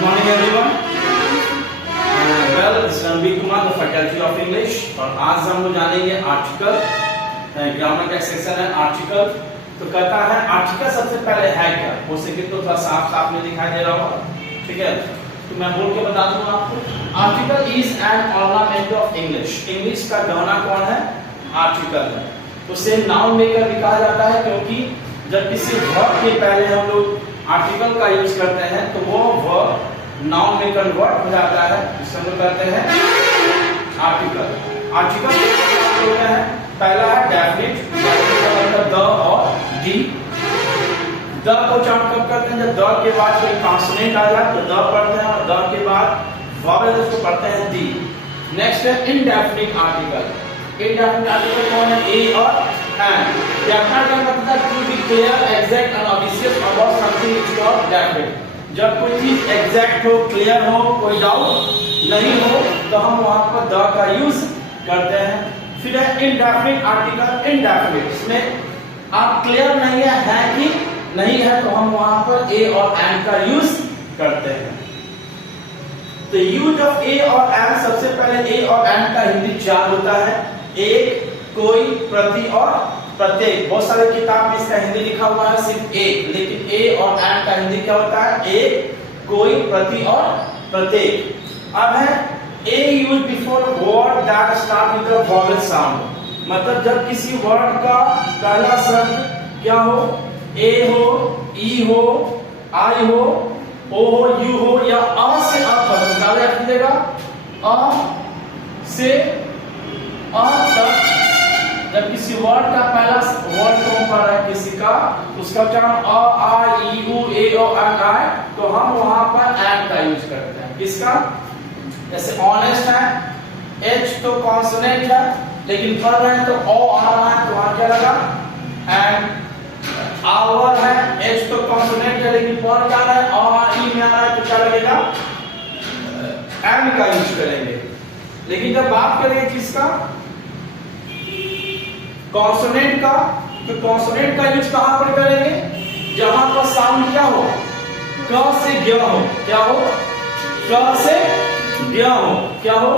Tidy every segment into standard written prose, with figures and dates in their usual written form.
Good morning everyone. Well, this is Ranveer Kumar, the faculty of English, और आज हम लोग जानेंगे आर्टिकल। ग्रामर का सेक्शन है आर्टिकल। तो कहता है आर्टिकल सबसे पहले है क्या, वो सेकंड तो थोड़ा साफ साफ में दिखाई दे रहा होगा, ठीक है। तो मैं बोल के बता दूं आपको, article is an ornament of English. English का गहना कौन है? आर्टिकल है। तो सेम नाउन मेकर भी कहा जाता है, क्योंकि जब किसी वर्ब के पहले हम लोग आर्टिकल का यूज करते हैं तो वो वर्ब नाउन में कन्वर्ट हो जाता है, जिसे हम लोग कहते हैं आर्टिकल। आर्टिकल होते हैं, पहला है डेफिनिट, मतलब द और डी। द को उच्चारण कब करते हैं? जब द के बाद कोई कॉन्सोनेंट आ जाए तो द पढ़ते हैं, और द के बाद वॉवेल उसको पढ़ते हैं डी। नेक्स्ट है इनडेफिनिट आर्टिकल। इनडेफिनिट आर्टिकल कौन है? ए और एंड। डेफिनेट का मतलब to be clear, exact and obvious about something is called definite. जब कोई चीज एग्जैक्ट हो, क्लियर हो, कोई डाउट नहीं हो, तो हम वहां पर द का यूज करते हैं। फिर है इनडेफिनिट आर्टिकल। इनडेफिनिट इसमें आप क्लियर नहीं है कि नहीं है, तो हम वहां पर ए और एंड का यूज करते हैं। तो यूज ऑफ ए और एंड, सबसे पहले ए और एंड का हिंदी चार होता है। एक, कोई, प्रति और प्रत्येक। बहुत सारे किताब में इसका हिंदी लिखा हुआ है सिर्फ एक, लेकिन ए और एंड का हिंदी क्या होता है? एक, कोई, प्रति और प्रत्येक। अब है a use before word that start with the vowel sound. मतलब जब किसी वर्ड का पहला शब्द क्या हो? ए हो, ई हो, आई हो, ओ हो, यू हो, या अ से अ तक कीजिएगा, अ से अ तक। जब किसी वर्ड का पहला वर्ड कौन पा रहा है किसी का, उसका उच्चारण अ, आ, ई, उ, ए, ओ, एन आए, तो हम वहां पर एंड का यूज करते हैं। किसका? जैसे ऑनेस्ट है, एच तो कॉन्सोनेंट है, लेकिन पढ़ रहे हैं तो ओ आ रहा है, तो वहां क्या लगा? एंड। आवर है, एच तो कॉन्सोनेंट है, लेकिन पढ़ क्या रहा है? आ, ई में आ रहा है, तो क्या लगेगा? एंड का यूज करेंगे। लेकिन जब बात करेंगे किसका? कॉन्सोनेंट का, तो कॉन्सोनेंट का यूज कहां पर करेंगे? जहां पर साउंड क्या हो? क से ग हो। क्या हो? क से ग हो। क्या हो?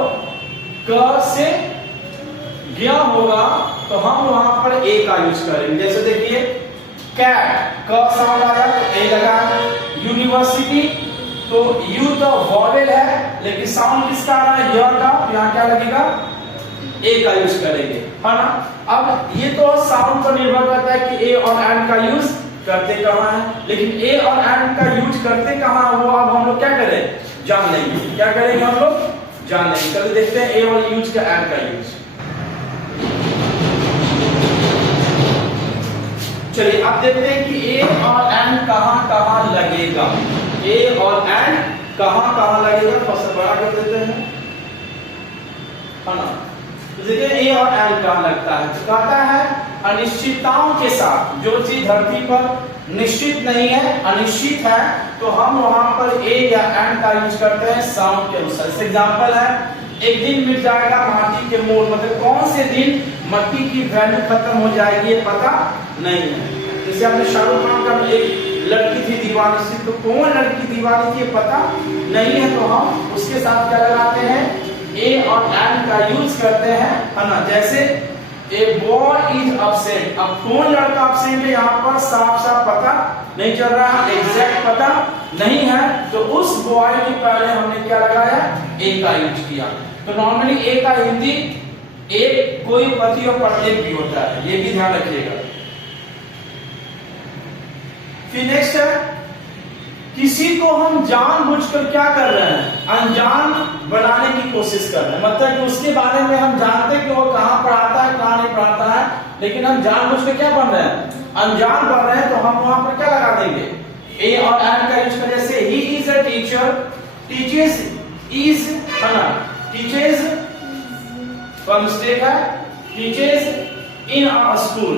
क से ग होगा, तो हम वहां पर ए का यूज करेंगे। जैसे देखिए कैट, क साउंड आया तो ए लगा। यूनिवर्सिटी, तो यू तो वॉवेल है, लेकिन साउंड किसका आ रहा है? य का, तो यहां क्या लगेगा? ए का यूज करेंगे, है ना। अब ये तो साउंड पर निर्भर करता है कि ए और एंड का यूज करते कहां है, लेकिन ए और एंड का यूज करते कहां है वो अब हम लोग क्या करें? जान लेंगे। क्या करेंगे हम लोग? जान लेंगे। चलिए देखते हैं ए और यूज का एंड का यूज। चलिए अब देखते हैं कि ए और एंड कहां कहां लगेगा। ए और एंड कहां कहां लगेगा, थोड़ा सा बड़ा कर देते हैं, है ना। देखिए ए और एंड कहां लगता है, तो कहता है अनिश्चितताओं के साथ। जो चीज धरती पर निश्चित नहीं है, अनिश्चित है, तो हम वहां पर ए या एंड का यूज करते हैं साउंड के अनुसार। जैसे एग्जांपल है, एक दिन मिट जाएगा माटी के मोल, मतलब कौन से दिन मट्टी की वैल्यू खत्म हो जाएगी ये पता नहीं है। जैसे आपने शाहरुख खान का एक लड़की थी दीवानी सी, तो कौन लड़की दीवानी थी ये पता नहीं है, तो हम उसके साथ क्या लगाते हैं? ए और एंड का यूज करते हैं, है ना। जैसे ए बॉय इज अपसेंट, अब कौन लड़का अपसेंट है यहाँ पर साफ साफ पता नहीं चल रहा है, एग्जैक्ट पता नहीं है, तो उस बॉय के पहले हमने क्या लगाया? ए का यूज किया। तो नॉर्मली ए का हिंदी एक, कोई, प्रति और प्रत्येक भी होता है, ये भी ध्यान रखिएगा। फिर नेक्स्ट है, किसी को हम जानबूझकर क्या कर रहे हैं? अनजान बनाने की कोशिश कर रहे हैं। मतलब कि उसके बारे में हम जानते हैं कि वो कहां पढ़ाता है, कहां नहीं पढ़ाता है, लेकिन हम जानबूझकर क्या बन रहे हैं? अनजान बन रहे हैं, तो हम वहां पर क्या लगा देंगे? ए और एंड का यूज कर। जैसे he is a teacher, teachers is, है ना, टीचर्स का मिस्टेक है, टीचर्स इन अ स्कूल।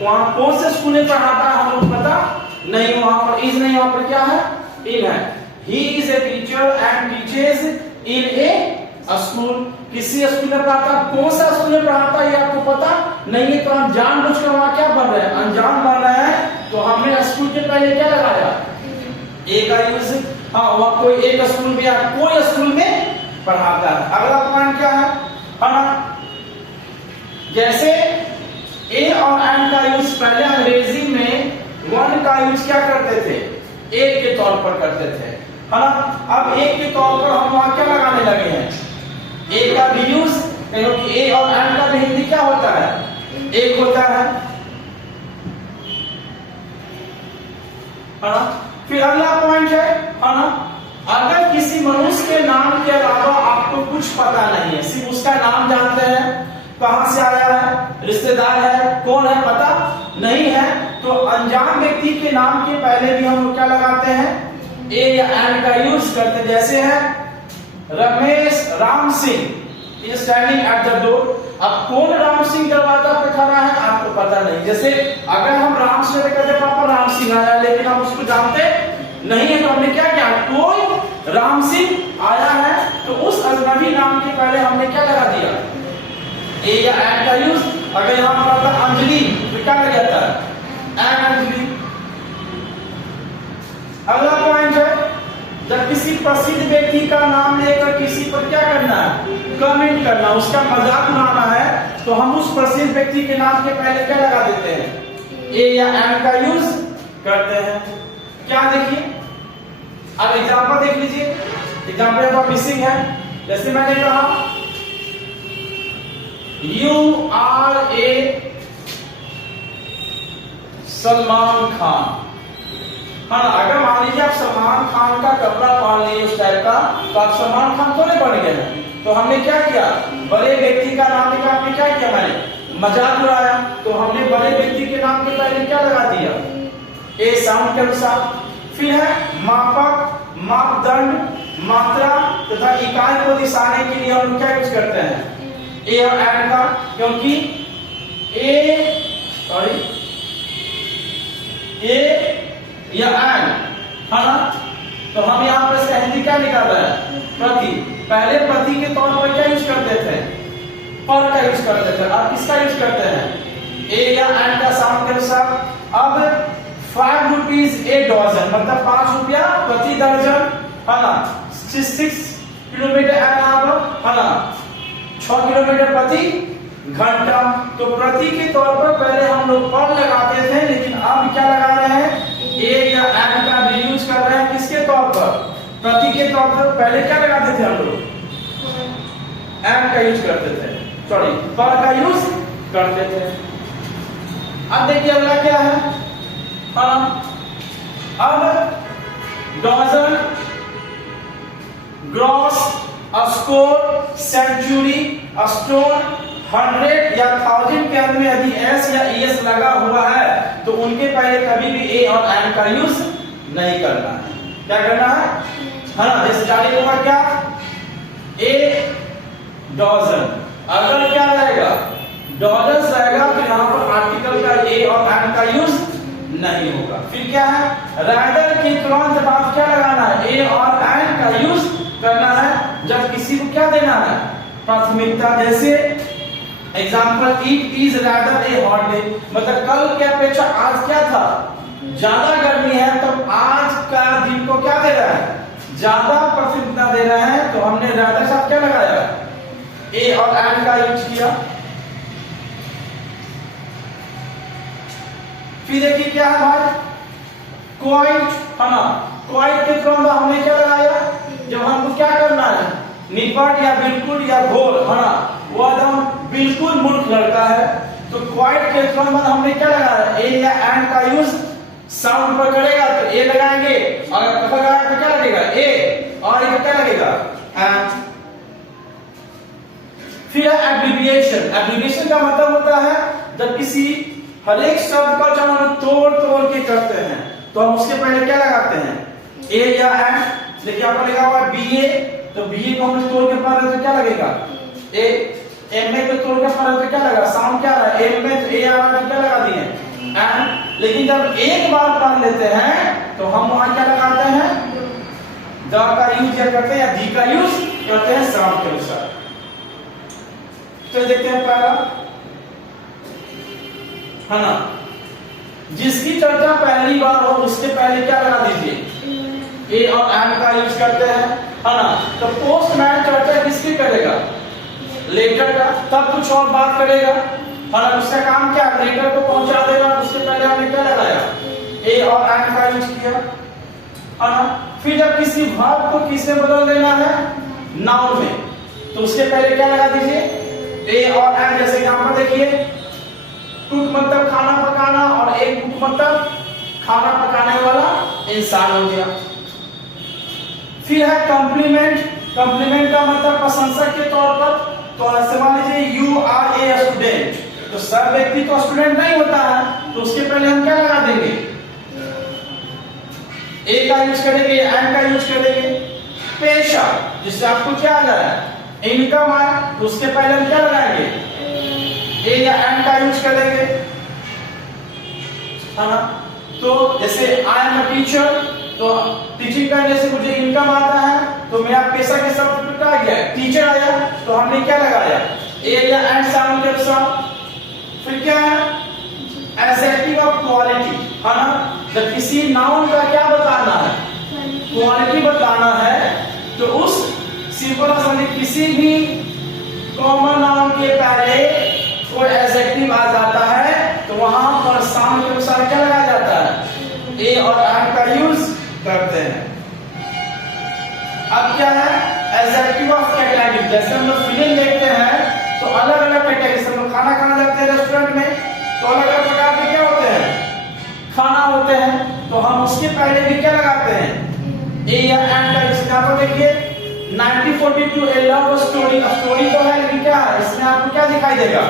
वहां कौन से स्कूल में पढ़ाता है हम लोग पता नहीं, वहां पर इज नहीं, वहां पर क्या है? इन है। He is a teacher and teachers in A school. किसी स्कूल में पढ़ाता, कौन सा स्कूल में पढ़ाता है ये आपको पता नहीं है, तो हम जानबूझकर वहां क्या बन रहे हैं? अनजान बन रहे हैं, तो हमने स्कूल के पहले क्या लगाया? ए का यूज। हाँ वह कोई एक स्कूल में या कोई स्कूल में पढ़ाता है। अगला पॉइंट क्या है ना, जैसे ए और एंड का यूज पहले अंग्रेजी में वन का यूज क्या करते थे, एक के तौर पर करते थे, है ना। अब एक के तौर पर हम वहां क्या लगाने लगे हैं, ए का भी यूज, क्योंकि ए और एंड का भी हिंदी क्या होता है, एक होता है ना। फिर अगला पॉइंट है ना, अगर किसी मनुष्य के नाम के अलावा आपको कुछ पता नहीं है, सिर्फ उसका नाम जानते हैं, कहां से आया है, रिश्तेदार है, कौन है पता नहीं है, तो अनजान व्यक्ति के नाम के पहले भी हम क्या लगाते हैं, ए या एंड का यूज करते हैं। जैसे है Ramesh Ram Singh is standing at the door. अब कौन राम सिंह दरवाजा पे खड़ा है आपको पता नहीं। जैसे अगर हम राम से कहते पापा राम सिंह आया, लेकिन हम उसको जानते नहीं है, तो हमने क्या किया, कोई राम सिंह आया है तो उस अजनबी नाम के पहले हमने क्या लगा दिया, ए या एंड का यूज। अगर यहां पर था अंजलि तो क्या लग जाता है, एंड अंजलि। अगला पॉइंट है, जब किसी प्रसिद्ध व्यक्ति का नाम लेकर किसी पर क्या करना है, कमेंट करना, उसका मजाक उड़ाना है, तो हम उस प्रसिद्ध व्यक्ति के नाम के पहले क्या लगा देते हैं, ए या एंड का यूज करते हैं। क्या देखिए, अब एग्जांपल देख लीजिए, एग्जांपल तो मिसिंग है। जैसे मैंने कहा you R A Salman Khan, हाँ अगर मान लीजिए आप सलमान खान का कपड़ा पहन लिए उस टाइप का, तो आप सलमान खान थोड़े बन गए हैं। तो हमने क्या किया, बड़े व्यक्ति का नाम लेकर आपने क्या किया, मैंने मजाक उड़ाया, तो हमने बड़े व्यक्ति के नाम के पहले क्या लगा दिया, ए साउंड के अनुसार। फिर है मापक, मापदंड, मात्रा तथा इकाई को दिखाने के लिए हम क्या यूज करते हैं, ए और एंड का, क्योंकि ए या एंड, है ना। तो हम यहाँ पर इसका हिंदी क्या निकाल रहे हैं, प्रति। पहले प्रति के तौर पर क्या यूज करते थे, पर का यूज करते थे, अब किसका यूज करते हैं, ए या एंड का साउंड के अनुसार। अब 5 रुपीज ए डजन, मतलब 5 रुपया प्रति दर्जन, है ना। 6 किलोमीटर एन आवर, है ना, 6 किलोमीटर प्रति घंटा। तो प्रति के तौर पर पहले हम लोग पर लगाते थे, लेकिन अब क्या लगा रहे हैं, ए या एंड का भी यूज कर रहे हैं, किसके तौर पर, प्रति के तौर पर। पहले क्या लगाते थे हम लोग, एंड का यूज करते थे, सॉरी पर का यूज करते थे। अब देखिए अगला क्या है, अब dozen, gross, score, century, stone, 100 या 1000 के अंत में यदि एस या एस लगा हुआ है तो उनके पहले कभी भी ए और एंड का यूज नहीं करना है। क्या करना है ना, जैसे डाले होगा क्या, ए डजन, अगर क्या रहेगा, डॉलर्स रहेगा, फिर यहाँ पर आर्टिकल का ए और एंड का यूज नहीं होगा। फिर क्या है, राइडर के तुरंत बाद क्या लगाना है, ए और एंड का यूज करना है जब किसी को क्या देना है, प्राथमिकता। जैसे example, it is rather A hot day, मतलब कल के अपेक्षा आज क्या था, ज्यादा गर्मी है, तो आज का दिन को क्या दे रहा है, ज्यादा प्राथमिकता दे रहा है, तो हमने रादर साथ क्या लगाया, ए और एंड का यूज किया। फिर देखिए क्या है भाई, क्वाइट, है ना, क्वाइट के तुरंत हमने क्या लगाया, जब हमको क्या करना है, निपट या बिल्कुल या घोर, है ना, वो एकदम बिल्कुल मूर्ख लड़का है, तो क्वाइट के तुरंत हमने क्या लगाया, ए या एंड का यूज साउंड पर करेगा तो ए लगाएंगे, और कफा लगाएंगे तो क्या लगेगा, ए, और ये क्या लगेगा, एंड। फिर एब्रिविएशन, एब्रिविएशन का मतलब होता है जब किसी हर एक शब्द का जब हम तोड़ तोड़ के करते हैं तो हम उसके पहले क्या लगाते हैं, ए या एंड। देखिए आपको लिखा हुआ है बीए, तो बीए को हम तोड़ के पढ़ रहे तो क्या लगेगा, ए, एम ए को तोड़ के पढ़ रहे तो क्या लगा, साउंड क्या रहा है, एम में तो ए आ रहा है, क्या लगा दिए एंड। लेकिन जब एक बार पढ़ लेते हैं तो हम वहां क्या लगाते हैं, द का यूज या करते हैं या दी का यूज करते हैं साउंड के अनुसार। तो देखते हैं पहला, है ना, जिसकी चर्चा पहली बार हो उसके पहले क्या लगा दीजिए, ए और एम का यूज करते हैं, है ना। तो पोस्टमैन चर्चा किसकी करेगा? लेटर का, तब कुछ और बात करेगा, है ना। उसका काम क्या है? लेटर को पहुंचा देगा। उसके पहले हमने क्या लगाया? ए और एम का यूज किया, है ना। फिर जब किसी वर्ब को किससे बदल देना है? नाउन में, तो उसके पहले क्या लगा दीजिए? ए और एम। जैसे एग्जांपल देखिए, कुक मतलब खाना पकाना और एक कुक मतलब खाना पकाने वाला इंसान हो गया। फिर है कॉम्प्लीमेंट। कॉम्प्लीमेंट का मतलब प्रशंसा के तौर पर। तो ऐसे मान लीजिए यू आर ए स्टूडेंट, तो सब व्यक्ति तो स्टूडेंट नहीं होता है, तो उसके पहले हम क्या लगा देंगे? ए का यूज करेंगे, एम का यूज करेंगे। पेशा, जिससे आपको क्या आ रहा है? इनकम है, तो उसके पहले हम क्या लगाएंगे? ए या एम का यूज करेंगे, है ना। तो जैसे आई एम अ टीचर, तो टीचिंग करने से मुझे इनकम आता है, तो मेरा पेशा के शब्द क्या आ गया? टीचर आया, तो हमने क्या लगाया? ए या एम साउंड के साथ। फिर क्या है? एडजेक्टिव ऑफ क्वालिटी, है ना। जब किसी नाउन का क्या बताना है? क्वालिटी बताना है, तो उस सिंपल समझिए किसी भी कॉमन नाउन के पहले कोई एडजेक्टिव आ जाता है, तो वहां पर साउंड के अनुसार क्या लगाया जाता है? ए और एम का यूज करते हैं। अब क्या है? Adjective of category. जैसे हम लोग फिल्म देखते हैं, तो अलग अलग कैटेगरी, हम लोग खाना खाने जाते हैं रेस्टोरेंट में, तो अलग अलग प्रकार के क्या होते हैं? खाना होते हैं, तो हम उसके पहले भी क्या लगाते हैं? ए या एम का। एग्जांपल देखिए, 1942 ए लव स्टोरी। स्टोरी तो है, लेकिन क्या है इसमें? आपको क्या दिखाई देगा?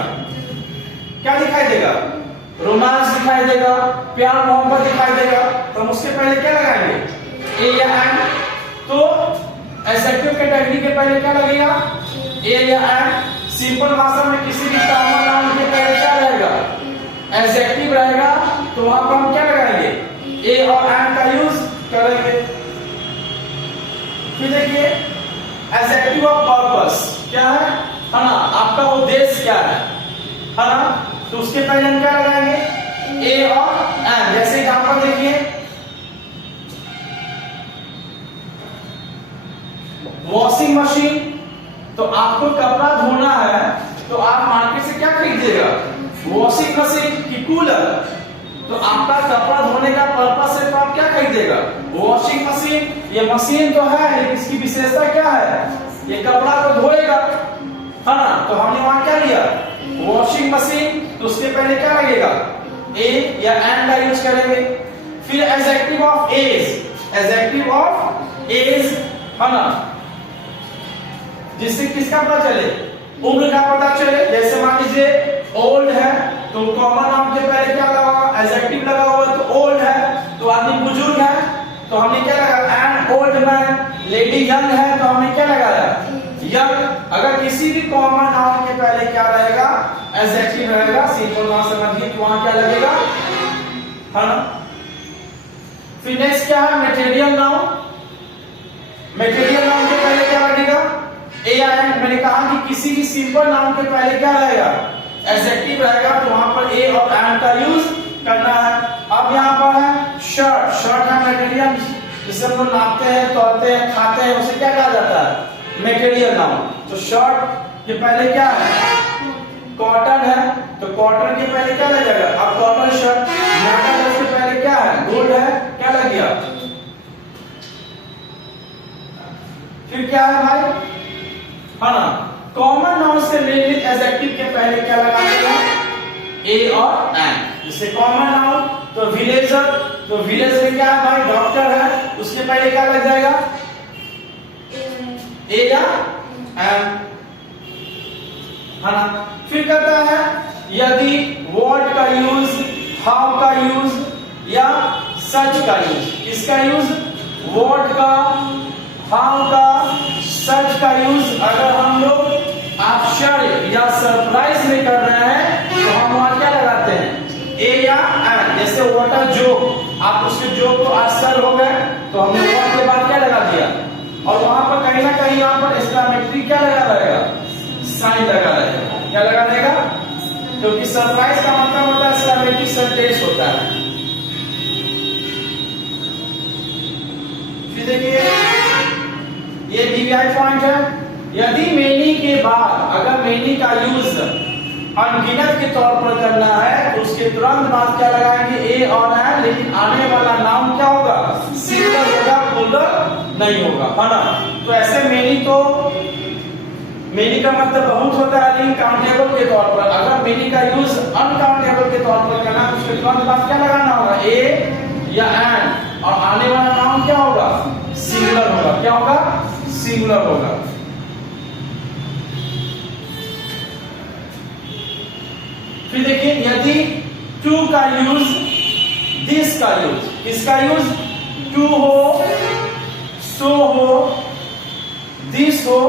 क्या दिखाई देगा? रोमांस दिखाई देगा, प्यार मोहब्बत दिखाई देगा, तो हम उसके पहले क्या लगाएंगे? ए या एम। तो एडजेक्टिव कैटेगरी के पहले क्या लगेगा? ए या एम। सिंपल भाषा में किसी भी कॉमन नाउन के पहले क्या रहेगा? एडजेक्टिव रहेगा, तो वहां पर हम क्या लगाएंगे? ए और एम का यूज करेंगे। फिर देखिए, एडजेक्टिव ऑफ पर्पस क्या है ना। आपका उद्देश्य क्या है ना। तो उसके पहले हम क्या लगाएंगे? ए और एम। जैसे एग्जांपल देखिए, वॉशिंग मशीन, तो आपको कपड़ा धोना है, तो आप मार्केट से क्या खरीदिएगा? वॉशिंग मशीन की कूलर। तो आपका कपड़ा धोने का पर्पस है, तो आप क्या खरीदेगा? Washing machine. ये मशीन तो है, लेकिन इसकी विशेषता क्या है? ये कपड़ा को धोएगा, है ना। तो हमने वहां क्या लिया? Washing machine. तो उसके पहले क्या लगेगा? ए या एम का यूज करेंगे। फिर adjective of age. Adjective of age, है ना, जिससे किसका पता चले? उम्र का पता चले। जैसे मान लीजिए ओल्ड है, तो कॉमन नाउन के पहले क्या लगा हुआ? एडजेक्टिव लगा हुआ है, तो ओल्ड है, तो आदमी बुजुर्ग है, तो हमने क्या लगाया? An old man. Lady young है, तो हमने क्या लगाया? यंग। अगर किसी भी कॉमन नाउन के पहले क्या रहेगा? एडजेक्टिव रहेगा। सिंपल बात समझिए कि वहां क्या लगेगा, है ना। फिर नेक्स्ट क्या है? Material noun. मटेरियल नाउन के पहले क्या लगेगा? ए या एम। मैंने कहा कि किसी भी सिंपल नाउन के पहले क्या रहेगा? एडजेक्टिव रहेगा, तो वहां पर ए और एम का यूज करना है। अब यहाँ पर है शर्ट। शर्ट है मटेरियल, जिसे हम लोग नापते हैं, तौलते हैं, खाते हैं, उसे क्या कहा जाता है? Material noun. तो शर्ट के पहले क्या है? कॉटन है, तो कॉटन के पहले क्या लग जाएगा? अब कॉटन शर्ट। मेटल के पहले क्या है? गोल्ड है, क्या लग गया? फिर क्या है भाई, है ना। कॉमन नाउन से रिलेटेड एडजेक्टिव के पहले क्या लगाते हैं? ए और एम। जैसे कॉमन नाउन, तो विलेजर, तो विलेज में क्या है भाई? डॉक्टर है, उसके पहले क्या लग जाएगा? ए या एम, है ना। फिर कहता है यदि व्हाट का यूज, हाउ का यूज या सच का यूज। इसका यूज व्हाट का, हाउ का, सच का यूज अगर हम लोग आश्चर्य या सरप्राइज में कर रहे हैं, तो हम वहां क्या लगाते हैं? ए या एम। जैसे व्हाट अ जोक, आप उसके जोक को आश्चर्य हो गए, तो हमने व्हाट के बाद क्या लगा दिया? और वहां पर कहीं ना कहीं यहाँ पर एक्सक्लेमेटरी क्या लगा रहेगा? साइन लगा रहेगा। क्या लगा रहेगा? क्योंकि सरप्राइज का मतलब होता है एक्सक्लेमेटरी सेंटेंस होता है। फिर देखिए ये वीवीआई पॉइंट है। यदि मेनी के बाद अगर मेनी का यूज अनगिनत के तौर पर करना है तो उसके तुरंत बाद क्या लगाएंगे, ए और एन, लेकिन आने वाला नाउन क्या होगा, सिंगुलर होगा, प्लूरल नहीं होगा, है ना। तो ऐसे मेनी का मतलब बहुत होता है लेकिन काउंटेबल के तौर पर। अगर मेनी का यूज अनकाउंटेबल के तौर पर करना है तो उसके तुरंत बाद क्या लगाना होगा, ए या एन, और आने वाला नाउन क्या होगा, सिंगुलर होगा। क्या होगा, सिंगुलर होगा। फिर देखिए यदि टू का यूज, दिस का यूज, किसका यूज, टू हो, सो हो, दिस हो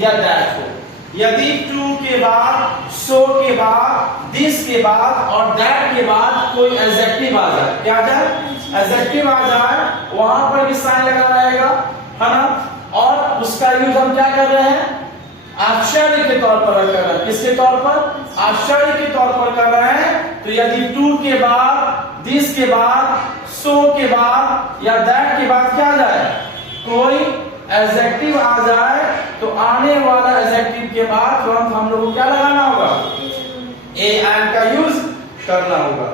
या दैट हो। यदि टू के बाद, सो के बाद, दिस के बाद और दैट के बाद कोई एडजेक्टिव आ जाए, क्या आ जाए, एडजेक्टिव आ जाए, वहां पर भी साइन लगा रहेगा, है ना। और उसका यूज हम क्या कर रहे हैं, आश्चर्य के तौर पर कर रहे हैं। किसके तौर पर, आश्चर्य के तौर पर कर रहे हैं। तो यदि टू के बाद, दिस के बाद, सो के बाद या दैट के बाद क्या आ जाए, कोई एडजेक्टिव आ जाए तो आने वाला एडजेक्टिव के बाद तुरंत हम लोग को क्या लगाना होगा, ए एंड का यूज करना होगा।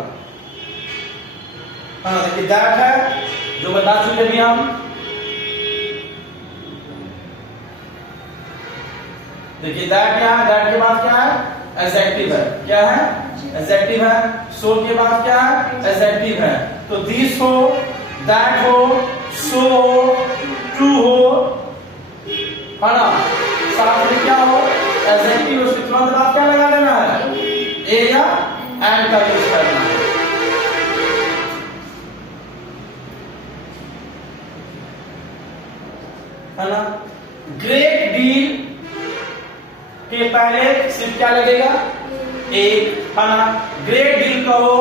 हाँ देखिए दैट है जो बता चुके भी हम। देखिए दैट क्या है, दैट के बाद क्या है, एडजेक्टिव है। क्या है, एडजेक्टिव है। सो के बाद क्या है, एडजेक्टिव है। तो दिस हो, दैट हो, सो हो, टू हो, है ना, साथ में क्या हो, एडजेक्टिव। उसके तुरंत बाद क्या लगा देना है, ए या एंड का यूज करना है। है ना। ग्रेट डील के पहले सिर्फ क्या लगेगा, एक, है ना। ग्रेट डील कहो,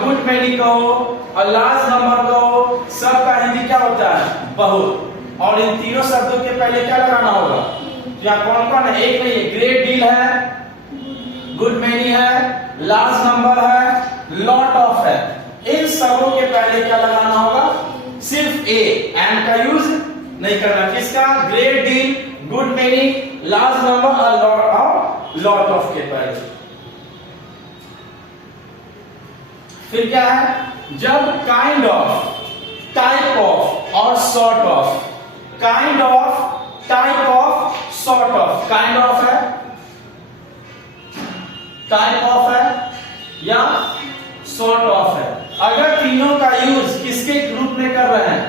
गुड मेनी कहो और लार्ज नंबर कहो, सबका हिंदी क्या होता है, बहुत। और इन तीनों शब्दों के पहले क्या लगाना होगा, यहाँ कौन कौन है, एक नहीं, ग्रेट डील है, गुड मेनी है, लार्ज नंबर है, लॉट ऑफ है। इन सबों के पहले क्या लगाना होगा, सिर्फ ए, एंड का यूज नहीं करना। किसका, great deal, good many, large number और लॉट ऑफ के पहले। फिर क्या है, जब काइंड ऑफ, टाइप ऑफ और sort of, kind of, type of, sort of, kind of है, टाइप ऑफ है या सॉर्ट ऑफ है। अगर तीनों का यूज किसके रूप में कर रहे हैं,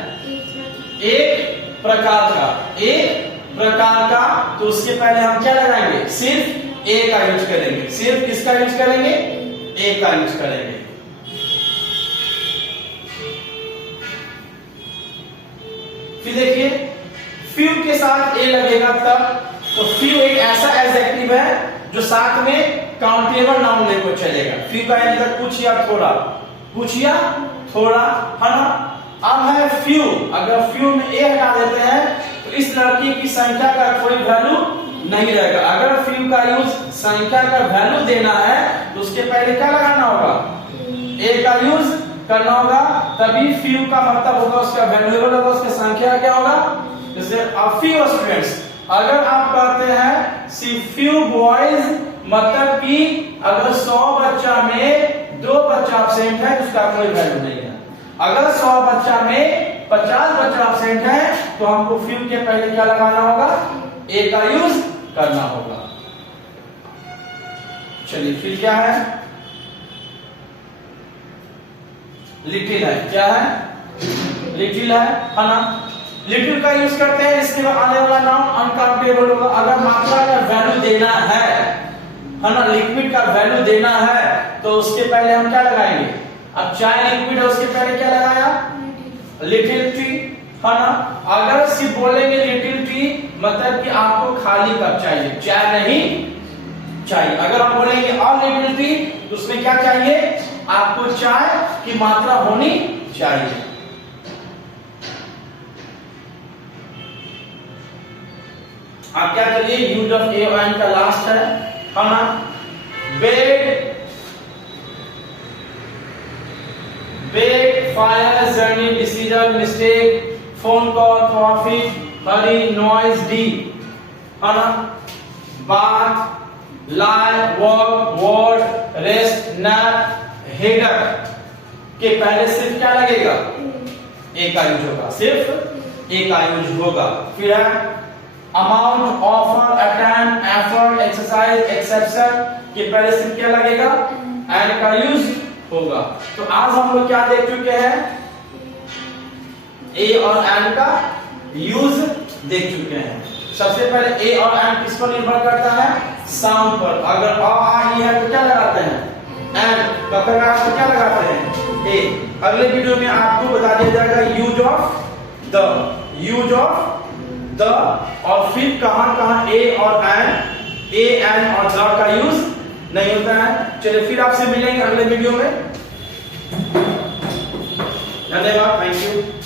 एक प्रकार का, एक प्रकार का, तो उसके पहले हम क्या लगाएंगे, सिर्फ ए का यूज करेंगे। सिर्फ किसका यूज करेंगे, ए का यूज करेंगे। फिर देखिए फ्यू के साथ ए लगेगा तब, तो फ्यू एक ऐसा एडजेक्टिव है जो साथ में काउंटेबल नाउन लेकर चलेगा। फ्यू का मतलब कुछ या थोड़ा, कुछ या थोड़ा, है ना। अब है फ्यू, अगर फ्यू में ए हटा देते हैं तो इस लड़की की संख्या का कोई वैल्यू नहीं रहेगा। अगर फ्यू का यूज संख्या का वैल्यू देना है तो उसके पहले क्या लगाना होगा, ए का यूज करना होगा, तभी फ्यू का मतलब होगा, उसका वैल्यूएबल होगा, उसका संख्या क्या होगा। जैसे अ फ्यू स्टूडेंट्स, अगर आप कहते हैं सी फ्यू बॉयज, मतलब कि अगर 100 बच्चा में 2 बच्चा एब्सेंट है तो उसका कोई वैल्यू नहीं है। अगर 100 बच्चा में 50 बच्चा एब्सेंट है तो हमको फ्यू के पहले क्या लगाना होगा, ए का यूज करना होगा। चलिए फिर क्या है, लिटिल है। क्या है, लिटिल है ना। लिटिल का यूज करते हैं, इसके बाद आने वाला नाउन अनकाउंटेबल होगा। अगर मात्रा का वैल्यू देना है ना, लिक्विड का वैल्यू देना है तो उसके पहले हम क्या लगाएंगे, अब चाय लिक्विड है उसके पहले क्या लगाया, लिटिल टी, है ना। अगर सिर्फ बोलेंगे लिटिल टी मतलब कि आपको खाली कप चाहिए, चाय नहीं चाहिए। अगर हम बोलेंगे ऑल लिटिल टी तो उसमें क्या चाहिए, आपको चाय की मात्रा होनी चाहिए। आप क्या करिए, यूज ऑफ ए एंड का लास्ट है ना। Bed, fire, journey, decision, mistake, phone call, traffic, hurry, noise, डी, है ना, बात, lie, work, word, rest, nap, header के पहले सिर्फ क्या लगेगा? ए का यूज होगा, सिर्फ ए का यूज होगा। फिर है amount, offer, attempt, effort, exercise, exception के पहले सिर्फ क्या लगेगा? एंड का यूज होगा। तो आज हम लोग क्या देख चुके हैं? ए और एंड का यूज देख चुके हैं। सबसे पहले ए और एंड किस पर निर्भर करता है? साउंड पर। अगर अ आ ई है तो क्या लगाते हैं? एंड। ककरगाह तो क्या लगाते हैं? ए। अगले वीडियो में आपको बता दिया जाएगा use of the, use of the, और फिर कहां ए और एंड, ए एंड और द का यूज नहीं होता है। चलिए फिर आपसे मिलेंगे अगले वीडियो में। धन्यवाद, थैंक यू।